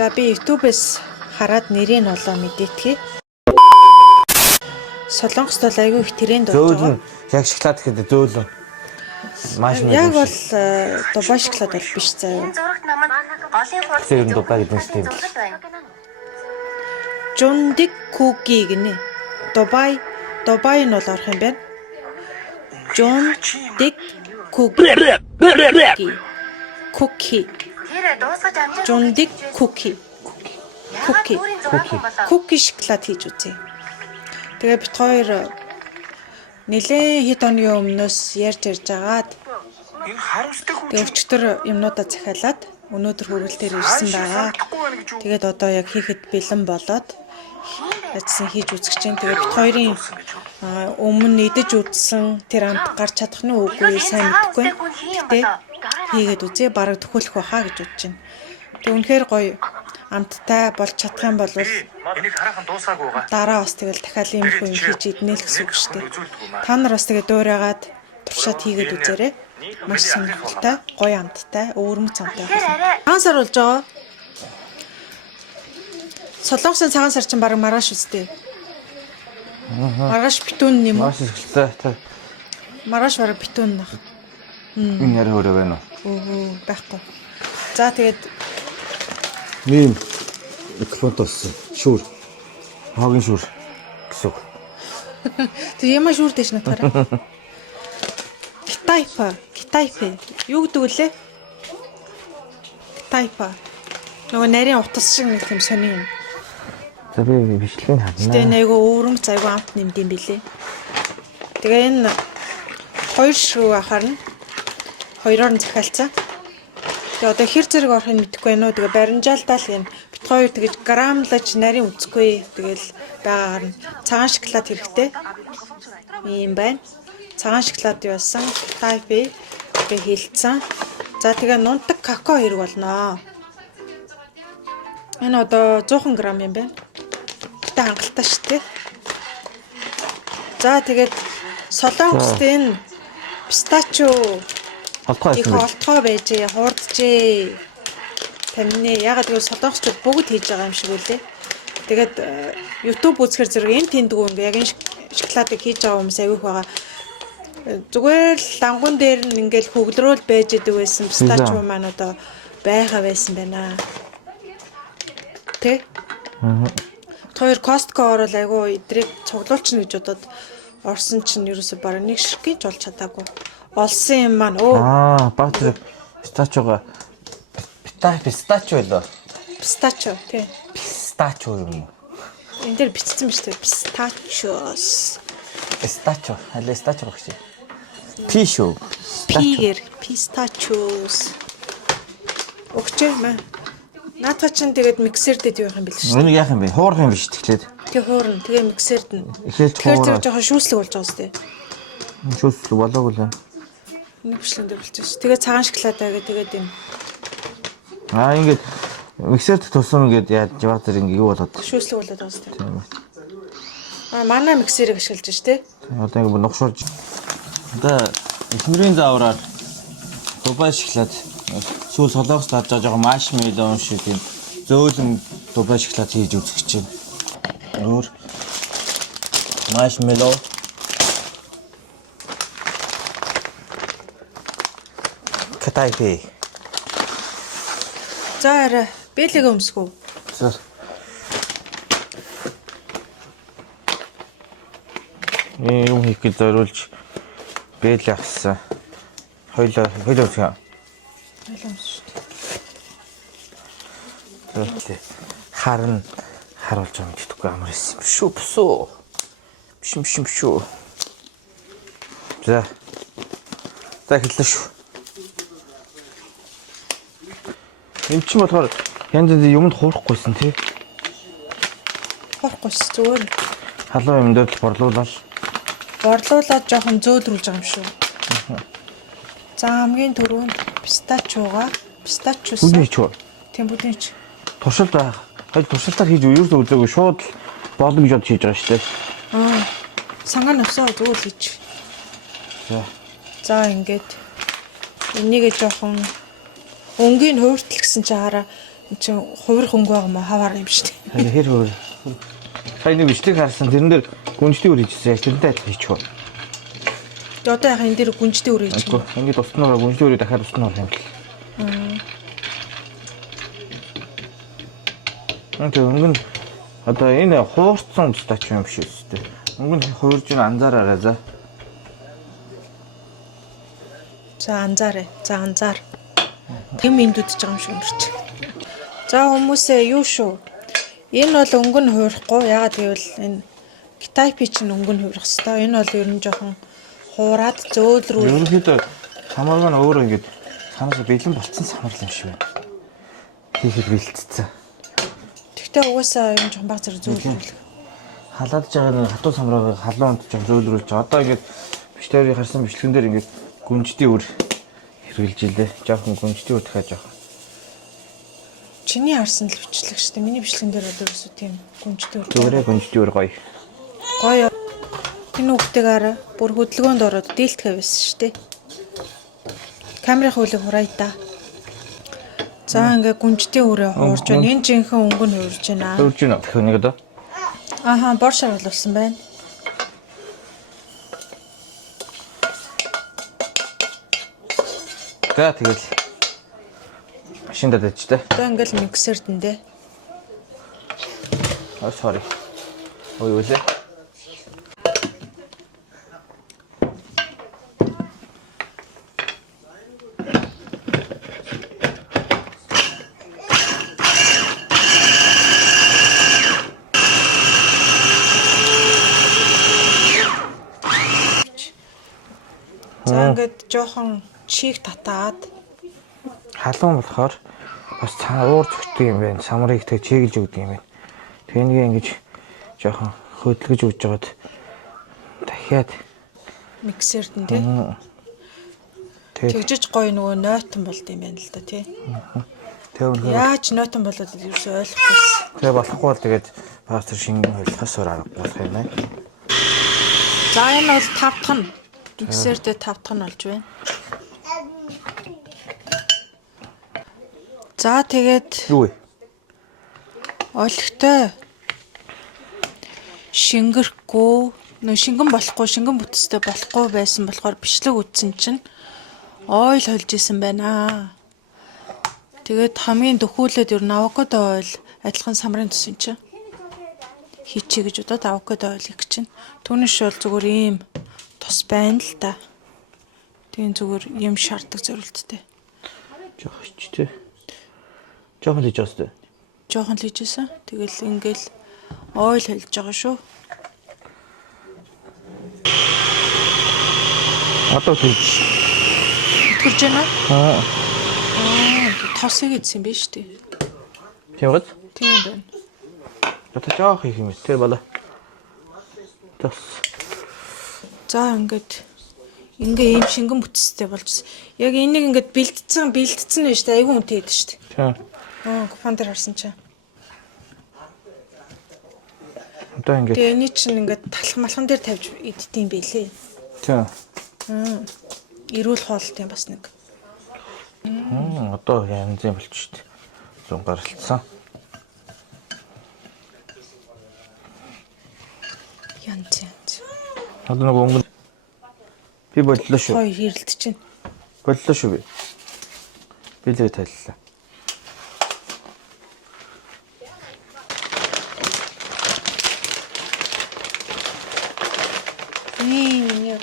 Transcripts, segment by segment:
За би YouTube-с хараад нэрийг олоо мэдээтгэе. Солонгост бол айгүй их тренд болж байгаа. Яг шоколад гэхэд зөөлөн. Маш нэг. Яг бол Дубай шоколад бол биш заяа. Энэ зурагт намайг голын хурц Тэр Дубай гэдэг нь тийм. Жундик куки гинэ. Дубай нь бол орох юм байна. Жундик куки. Куки. Тэр дуусгаж амжиж Жундик куки. Куки шоколад хийж үзье. Тэгээ бит хоёр нэлээд хэд хоногийн өмнөөс ярьж агаад тэгээ өчтөр юмнуудаа захиалаад өнөөдөр хөргөлтөөр ирсэн байгаа. Тэгээд одоо яг хийхэд бэлэн болоод яцсан хийж үзэх чинь тэгээд бит хоёрын өмнө идэж үзсэн тэр амт гарч чадах нь үгүй сайн мэдэхгүй. Гэтэ хийгээд үзье бараг төхөөлөх байхаа гэж бодож байна. Тэг үнэхээр гоё амттай болж чадах юм бол энийг хараахан дуусгаагүйгаа. дараа бас тэгэл дахиад ийм хүн хийж иднэ л гэсэн үг шүү дээ. Та нар бас тэгээ дуурайгаад туршаад хийгээд үзээрэй. Маш сонирхолтой, гоё амттай, өвөрмөц амттай байна. Цагаан сар болж байгаа. Солонгосын цагаан сар чинь баг маргааш үстэй. Маргааш битүүн юм уу? Маш ихтэй. Маргааш баг битүүн нах. Энэ яри өөрөө байна уу? Байхгүй. За тэгээд Нэм эквант болсон. Шүүр. Хогийн шүүр гэсэн үг. тэг ямар шүүр дэш натаараа. Китайпа. Юу гэдэг вүлээ? Китайпа. Нөгөө нарийн утас шиг нэг юм сони юм. За би бичлэг харна. Гэтэ нэг өвөрмөц айгүй амт нэмд юм билээ. Тэгээ энэ хоёр шүү ахарна. Хоёроор нь захиалцаа. Тэгээ одоо хэр зэрэг орохыг мэдэхгүй байна уу. Тэгээ баримжаалдаа л юм. Бит хоёр тэгэж грамлаж нарийн үзэхгүй. Тэгэл байгаагаар нь цагаан шоколад хэрэгтэй. Ийм байна. Цагаан шоколад юусан. Тайпи тэгээ хилцэн. За тэгээ нунтаг какао хэрэг болноо. Энэ одоо 100 г юм байна. Гэтэ хангалттай шүү дээ. За тэгээд солонгост энэ пистачо их олтгой байжээ, хурджээ. Тамины ягаад гэвэл солонгосчууд бүгд хийж байгаа юм шиг үлээ. Тэгээд YouTube үзэхэр зэрэг энэ тэндгүү ингээ яг энэ шоколадыг хийж байгаа хүмүүс аягүй байгаа. Зүгээр л лангуун дээр нь ингээл хөглөрөөл байж идэг байсан пистачо маань одоо байха байсан байна. Тэ? Тэр Costco орол айгүй эдрийг цуглуулчихна гэж бодоод орсон чинь ерөөсө бараг нэг ширхгийж олж чадаагүй. Олсон юм маань баатар пистачога пистачо лөө. Пистачо тий. Пистачо юм. Энд дээр бичсэн биз дээ. Pistachos. Пистачо, аль пистачо гэж. Пишо. Пигэр pistachos. Өгчээ маа. Наатаа чинь тэгээд миксер дээр юу юм бэл шүү. Энийг яах юм бэ? Хуурах юм биш тэгэхээр. Тэгээ хуурна. Тэгээ миксерд нь. Эхэлж Тэгэхээр жоохон шүүслэг болж байгаа үстэй. Шүүслэг болоогүй л. Нэг бичлэгэнд болчихсон ш. Тэгээ цагаан шоколадаа гээ тэгээд юм. Ингээд миксерт тусам ингээд яаж яваад тэр ингээ юу болоод шүүслэг болоод байгаа үстэй. Манай миксерийг ашиглаж ш тэ. Одоо ингээ нухшуулж. Одоо эхнэрийн заавраар Дубай шоколад сүүл солонгост авч байгаа маршмеллоу шиг юм зөөлөн Дубай шоколад хийж үзэх гэж байна. Өөр маршмеллоу Китайпи. За арай бэлэг өмсгөө. За. Юм хийх гэж зориулж бэл авсан. Хоёлоо үзье. Харна харуулж байгаа юм гэдэггүй амар юм шүү босоо. Биш шүү. За. Эхэллээ шүү. Энд чинь болохоор янз бүрийн юмд хуурахгүйсэн тий. Хурахгүй зүгээр. Халуун юм дээр л борлуулаад жоохон зөөлрүүлж байгаа юм шүү. За хамгийн түрүүнд пистачоос. Тийм бүдэнч. Туршилт байх. Хойд туршилтаар хийж юу үзээгүй шууд болно гэж бодож хийж байгаа шүү дээ. Сангаа навсаа зүгээр хийж. За ингээд энийг жоохон өнгийн хууртал гэсэн чи хараа Чи хувир хөнгө байгаа мó хаваар юм шүү дээ. Хэр хөр. Саяны бичлэг харсан тэрэн дээр гүнжлийн үр хийжсэн. Яг тэрнтэй адилхан хийчихв. Тэгээ одоо яхаа энэ дээр гүнжтэй үр хийж Тэгэхгүй. Ингээд уснаа гүнжлийн үрийг дахиад уснаа юм бэл. Анте өнгөн одоо энэ хуурцсан стач юм биш үстэй. Өнгөн хуурж ин анзаараарай за. За анзаарай. За анзаар. Тэм эндүдж байгаа юм шиг өнөрч. За хүмүүсээ юу шүү? Энэ бол өнгө нь хуурахгүй. Яагаад гэвэл энэ Китайпи чинь өнгө нь хуурах хэвээр. Энэ бол ер нь жоохон хуураад зөөлрүүл. Ерөнхийдөө самарг нь өөрөө ингээд санаасаа бэлэн болцсон самар юм шиг байна. Хийхэд бэлтцсэн. Тэгтээ угаасаа юм жоохон баг зэрэг зөөлрүүл. Халаадж байгаа нэг хатуу самрыг халуунд ч зөөлрүүлж байгаа. Одоо ингээд бичлэгээр харсан бичлэгэн дээр ингээд гүнжлийн үр хэрглэж илээ. Жоохон гүнжлийн үр дахиад жоохон. Чиний харсан л бичлэг шүү дээ. Миний бичлэгэн дээр бол ерөөсөө тийм гүнжтэй үр. Зүгээрээ гүнжлийн үр гоё. Гоё. Энэ хүүхдтэйгээр бүр хөдөлгөөнд ороод дийлтгэв байсан шүү дээ. Камерын хөлөг хураа та. За ингээ гүнжтэй үрээ хуурж байна. Энэ жинхэнэ өнгө нь хуурж байна. Хуурж байна. Тэгэхээр нэг одоо. Ааха, бор шаруулсан байна. Тэгэл машин дадаж та. Одоо ингээл миксерд энэ дээ. Oh sorry. Ой үлээ. За ингээд жоохон чиг татаад Халуун болохоор бас уур зүгтдэг юм байна. Самрыг тэг чиглэж өгдөг юм байна. Тэнийг ингэж жоохон хөдөлгөж өгж жагаад дахиад миксерд энэ дээ. Тэгжиж гоё нөгөө нойтон болд юм байна л да тий. Тэг үнээр Яаж нойтон болоод ерөөсөө ойлгохгүй. тэг болохгүй бол тэгээд пастор шингэн хойлохоос аргагүй болох юм байна. За энэ бол 5 дахь нь. Миксердээ 5 дахь нь болж байна. За тэгээд Юу вэ? олигтой шингэрхгүй шингэн болохгүй шингэн бүтцтэй болохгүй байсан болохоор бичлэг үтсэн чинь ойл холж исэн байна. Тэгээд хамгийн дөхүүлээд ер нь авокадо ойл адилхан самрын төсөн чинь хийчихье гэж удаад авокадо ойл их чинь түүнээс бол зүгээр ийм тус байна л да. Тийм зүгээр юм шаарддаг зорилттой. Жоох ч тий. Жоохон л жаастай. Жоохон л хийжсэн. Тэгэл ингээл ойл холж байгаа шүү. Одоо тийж. Төрж байна. Аа. Тосыг идсэн биз дээ. Тийм үү? Тийм байна. Одоо жоох их юм. Тэр болоо. Тос. За ингээд ингээ ийм шингэн бүтцтэй болж. Яг энийг ингээд бэлдсэн байж та айгүй үнэтэй байдаг шүү дээ. Тийм. Купон дээр харсан чинь. Одоо ингэ. Тэгээ эний чинь ингээд талх малхан дээр тавьж иддэм байлээ. Тийм. Эрүүл хоолт юм бас нэг. Одоо янз юм болчих шүү дээ. Зун гаралцсан. Янз. Одоо нэг өнгө би боллоо шүү. Хоёр хэрэлт чинь. Боллоо шүү би. Билээ тайллаа. Яг.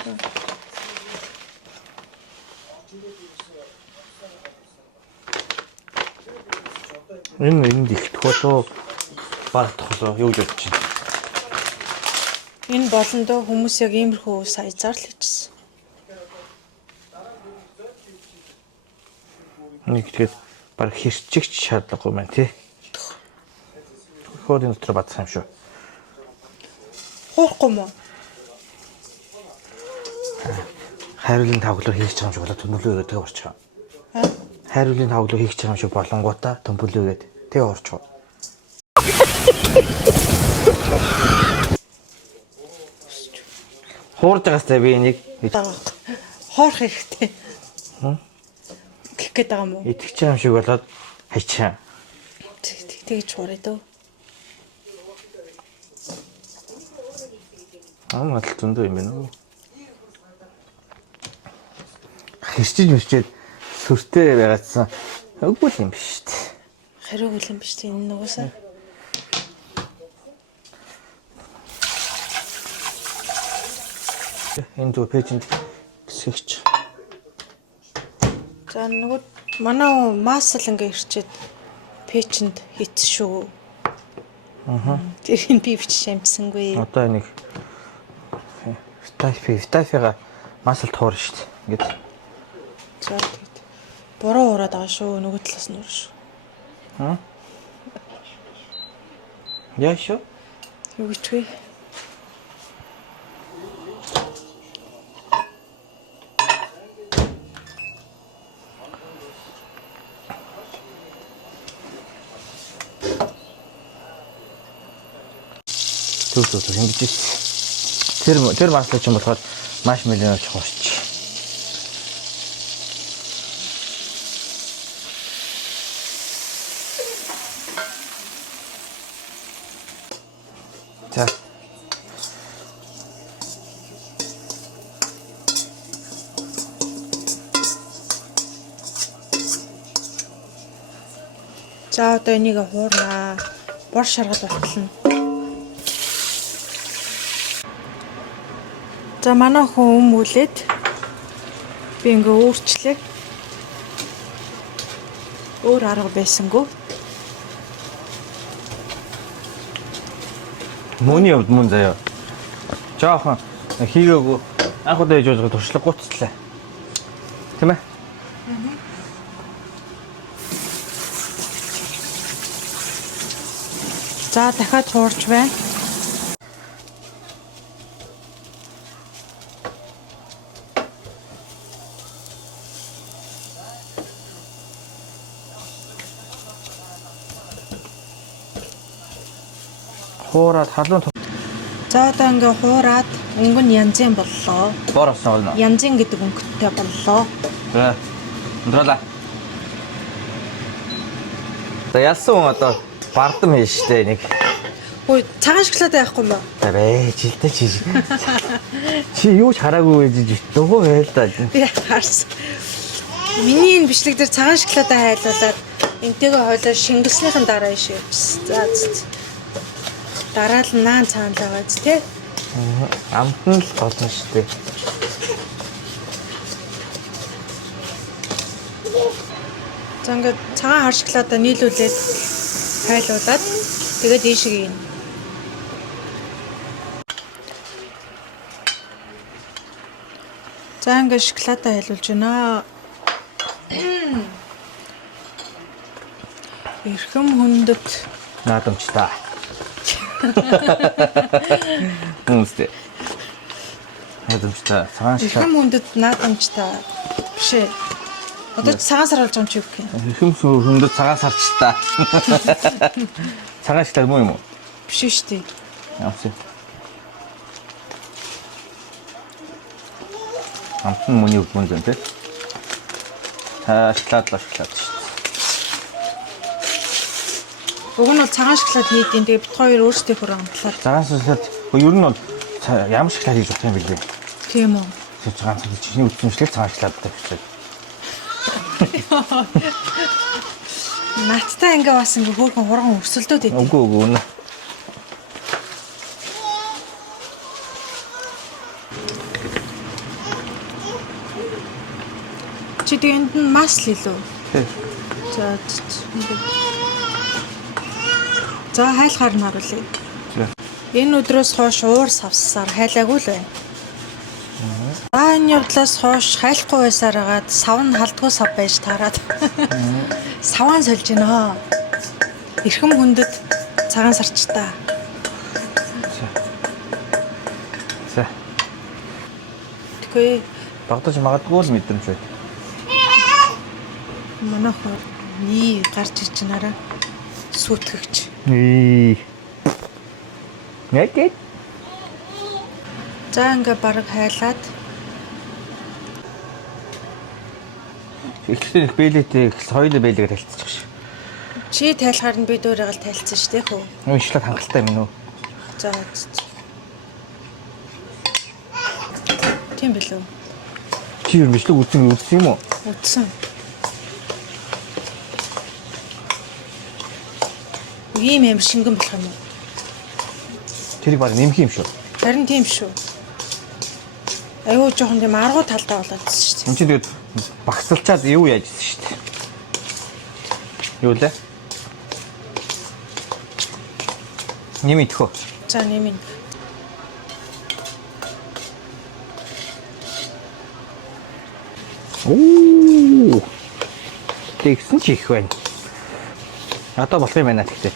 Энэ ихтэх болоо баатах болоо юу гэж бодож байна. Энэ болондоо хүмүүс яг иймэрхүү саязаар л хийчихсэн. Нэг тэгээд баг хэрчигч шаардлагагүй маань тий. Хөөдийн дотор бацсан юм шүү. Хуурахгүй мó. Хайрлын тавглаар хийж байгаа юм шиг болоо төмөрлөө ирээд тэгээ орчих. Хайрлын тавглаар хийж байгаа юм шиг болонгуудаа төмөрлөө ирээд тэгээ орчих. Хуурж байгаастай би энийг хоорох хэрэгтэй. Гэх гээд байгаа юм уу? итгэж байгаа юм шиг болоод хайчаа. тэгж хуурай дөө. Амгалт зөндөө юм байна уу? Хэрчиж мэрчээд сүртэй байгаадсан үгүй юм биш шүү дээ. Хариу хүлэн биш тийм энэ нугасаа. Энэ зөв пэйжэнд гисгч. За нөгөө манай масл ингээ ирчээд пэйжэнд хийц шүү. Тэр энэ би бичиж амжсангүй. Одоо нэг стафига масл туур шүү дээ. Ингээд. За тэгээд буруу ураад байгаа шүү. Нөгөө талаас нь шүү. Яашо? Юу гэж вэ? Түр ингэж ирсэн. Тэр маслыг ч юм болохоор маш мэлэнэж хуурч. За. За одоо энийг хуурнаа. Бор шаргал батлна. За манай хүн өмүүлээд би ингээ өөрчлөө. Өөр арга байсангүй. Мөний хувьд мөн заяа. Жаахан хийгээгүй анх удаа хийж байгаа туршлага гуцтлаа. Тийм ээ? За дахиад хуурч байна. Хуураад халуун. За одоо ингээ хуураад өнгө нь янзын боллоо. Бор авсан болно. Янзын гэдэг өнгөтэй боллоо. За. Өндрөлаа. За ялсан хүн одоо бардам хийн штэ нэг. Хөөе цагаан шоколад байхгүй юм ба? За бай жилдээ чи. Чи юу ч хараагүй байж дөгөө байл та. Би харсан. Миний энэ бичлэг дээр цагаан шоколадаа хайлуулаад энтэйгээ хойлоо шингэснийхэн дараа ишээ явчихсан. За. Дараа л наан цаанлаа байц тий. Амтан л болно штэ. За ингээд цагаан хар шоколадаа нийлүүлээд хайлуулад тэгээд ийшээ ийн. За ингээд шоколадаа хайлуулж байна. Эрхэм хүндэт Наадамчтай. Үнэстэй. Наадамчтай. Цагаан шоколад. эрхэм хүндэт наадамчтай биш ээ. Одоо ч цагаан сар болж байгаа юм чи юу гэх юм? Эрхэм хүндэт цагаан сарчтай. Цагаан шоколад муу юм уу? Биш шүү дээ. Ямсан. Амтан мөний үг мөн зэн тий. Шоколад шүү дээ. Уг нь бол цагаан шоколад хийдیں۔ Тэгээ бит хоёр өөрсдөө хөр амтлаад. Цагаан шоколад ер нь бол ямар шоколад хийж болох юм бэ лээ? Тийм үү. Цагаан шоколад чиний үтсэмшлэг цагаан шоколадтай бичсэн. Надтай ингээ бас ингээ хөөрхөн хурган өрсөлдөөд идэв. Үгүй үнэ. Чи тэнд нь масл илүү. Тий. За хайлахаар нь харуулъя. Энэ өдрөөс хойш уур савсаар хайлаагүй л байна. За энэ явдлаас хойш хайлахгүй байсараад сав нь халдгүй сав байж таарад. Саваан сольж гинөө. Эрхэм хүндэт цагаан сарчтай. За. Тэгвэл Багтаж магадгүй л мэдрэмж байд. манайх nii гарч ирж нараа сүйтгэгч. Нэгэд. За ингээ бараг хайлаад Ихтэй бэлээтэй хоёулаа бэлээгээр хэлцчих ш. Чи тайлахаар нь би дөөрийг л тайлцсан шүү дээ хөө. Ишлэг хангалттай юм уу? За. Тийм билүү? Чи юу бичлэг үзсэн юм уу? Үзсэн. Ийм юм шингэн болох юм уу? Тэрийг баг нэмэх юм шүү. Харин тийм шүү. Аюу жоохон тийм аргуу талдаа болоод байсан шүү дээ. Энд чинь тэгээд багсалчаад юу яажсэн шүү дээ. Юу лээ? Нэмэтгэв. За нэмэн. Оо. Тэгсэн ч их байна. Одоо болох юм байна гэхдээ.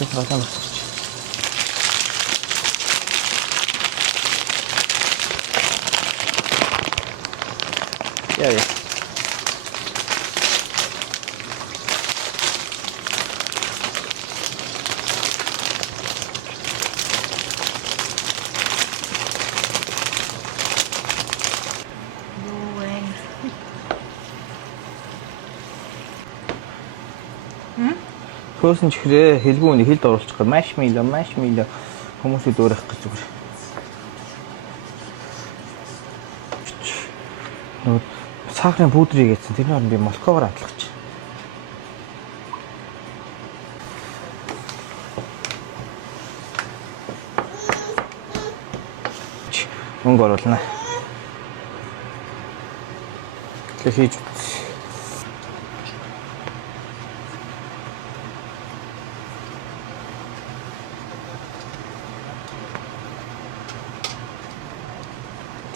Тэгвэл яа. Хөөсөн чихрээ хэлгүй үнийг хэлд оруулчих гэх маш мило хүмүүсүүд өөрөх гэж зүгээр. Нөө сахарын пудрыг гэсэн тэрний оронд би молкогоор амтлах чи. Мөнгө оруулна. Тэгээ хийж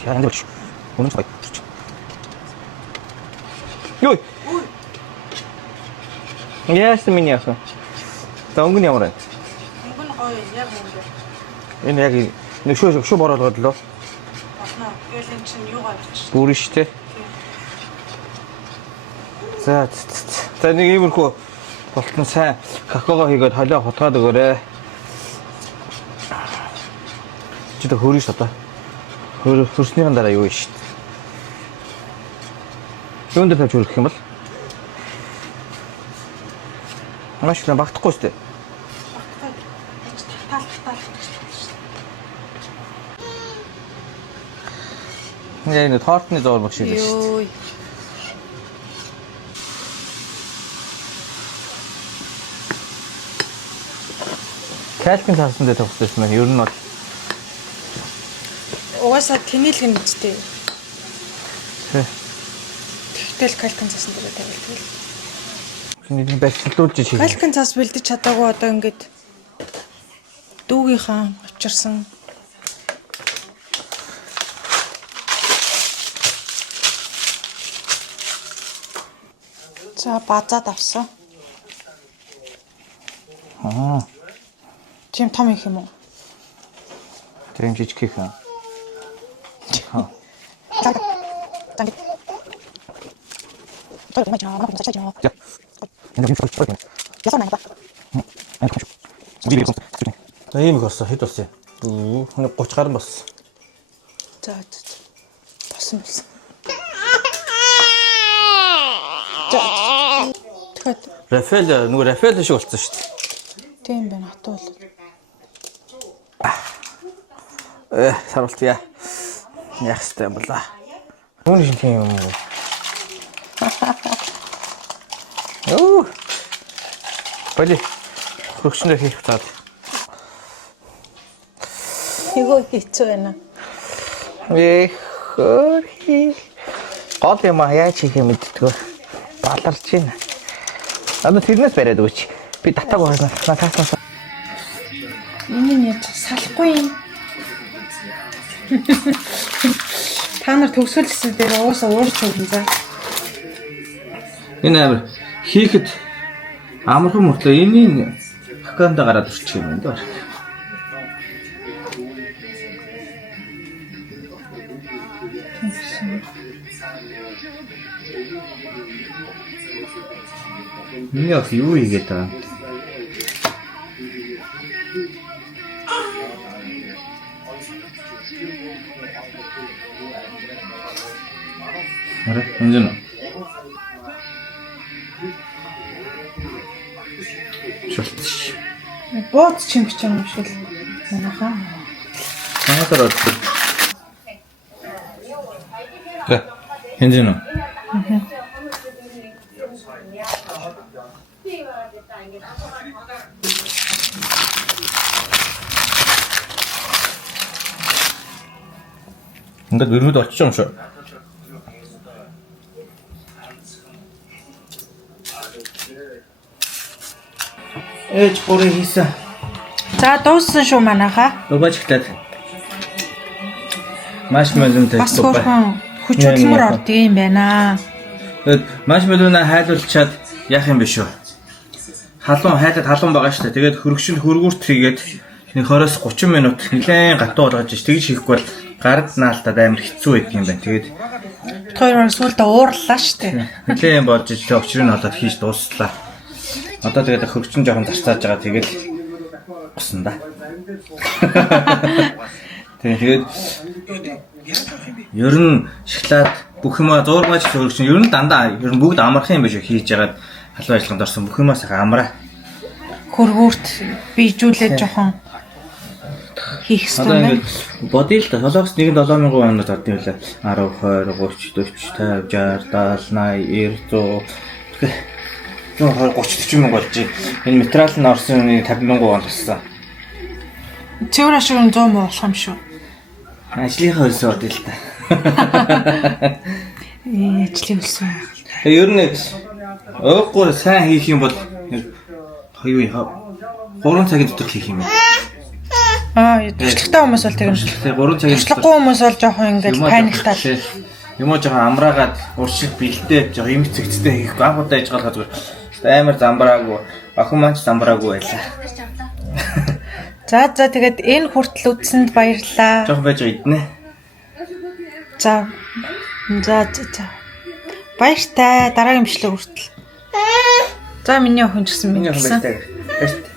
яа энэ ч үнэн ч байт. Йой. Яасан миний яасан. Өнгөн ямар байна? Өнгөн гоё яг мөнгө. Энэ яг нэг шүү бороолгоод лөө. Болно. Тэгэл эн чинь юу гарч. Бүрэн штэ. За нэг иймэрхүү болтон сайн какао хийгээд холио хотгоод өгөөрэй. Чи тэ хөрөж одоо. Хөрснийхэн дараа юу шүү дээ. Юунд тавьж хөрөх юм бол? Маш их багтахгүй шүү дээ. Яа энэ тортны зур багш шүү дээ. Йой. Калькин цаасан дээр тавьсан юм. Ер нь бол Угаасаа тэнэлгэн үстэй. Тэг. Тэгтэл калькин цасан дээр тавилдаг. Нэг барьцлуулж шийдэ. Калькин цас бэлдэж чадаагүй одоо ингээд дүүгийнхаа авчирсан. За базаад авсан. Тийм том их юм уу? Тийм жижиг их юм. Ийм их орсон хэд болсон юм? 30 гаруй болсон. За босон. Тэгэхээр Рафаэл шиг болсон шүү дээ. тийм байна хатуул. Сарвалт яа. Яах ёстой юм болоо. Үүний шин тийм юм уу? Оо. Бали. Хөргөчнөр хийх таад. Эйгөө хэцүү байна. Хөрхи. Гол юм яач хийх юм мэдтгөө. Баларч байна. Одоо тэрнээс бариад өгч. Би татаг уурна. Таасан. Миний яаж салахгүй юм. Та нар төгсгөл дээр уусаа уурч өгнө за. Энэ амар хийхэд амархан мөртлөө энийг хаканда гараад ирчих юм даа. Яах юу хийгээд байгаа юм? Ара, энэ. Шултш. Бууд чимч юм шиг л манайхаа. Санаагаар од. Энэ. Ингээд өргөд очиж юм шүү. Ээж бүрий хийсэн. За дууссан шүү манайхаа. Дубаж ихлээд. Машмелонтэй Бас хөрхөн хүч хөдөлмөр ордог юм байна. Тэгээд машмелонаа хайлуулчаад яах юм бэ шүү. Халуун хайлаад халуун байгаа шүү дээ. Тэгээд хөргөшөнд хөргүүрт хийгээд нэг 20-30 минут нэлээд гатуу болгож тэгж хийхгүй бол гард наалтаад амар хэцүү байдаг юм байна. Тэгээд Хоёр сүултээ уурлаа штэ. нэлээд болж ижлээ өчрийг олоод хийж дууслаа. Одоо тэгээд хөргөчн жоохон зарцааж байгаа. Тэгээд госон да. Тэгээд ер нь шоколад бүх юм зурмаач хөргөчн ер нь дандаа ер нь бүгд амархан юм биш үү хийж ягаад халуун ажиллагаанд орсон бүх юмас амраа. Хөргүүрт бийжүүлээд жоохон хийх Одоо хэрэгтэй. ингээд бодъё л да. Солонгос нэг 7000 оноод ордын үлээ 10, 20, 30, 40, 50, 60, 100 120, 30 40 мянга болж байна. Энэ материал нь орсон нэг 50,000 вон туссан. Цэвэр ашиг 100 муу болох юм шүү. Ажлынхаа хөлсөө бодъё л да. Ажлын хөлсөө. Тэгээ ер нь өөхгүй сайн хийх юм бол 3 цагийн дотор хийх юм. Туршлагатай хүмүүс бол тэгэн. Тэгээ 3 цагийн Туршлагагүй хүмүүс бол жоохон ингээд паниктал. Юм уу жоохон амраагаад уршиг бэлдээд жоохон юм цэгцтэй хийхгүй анх удаа ижгалахад зүгээр амар замбраагүй охин маань ч замбраагүй байлаа. За тэгээд энэ хүртэл үзсэнд баярлалаа. Жоохон байж байгаа иднэ. За. Баяртай. Дараагийн бичлэг хүртэл. За миний охин ч гэсэн Миний охин мэдсэн.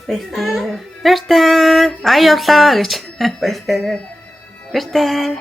баяртай. Баяртай. Ай явлаа гэж. Баяртай. Баяртай.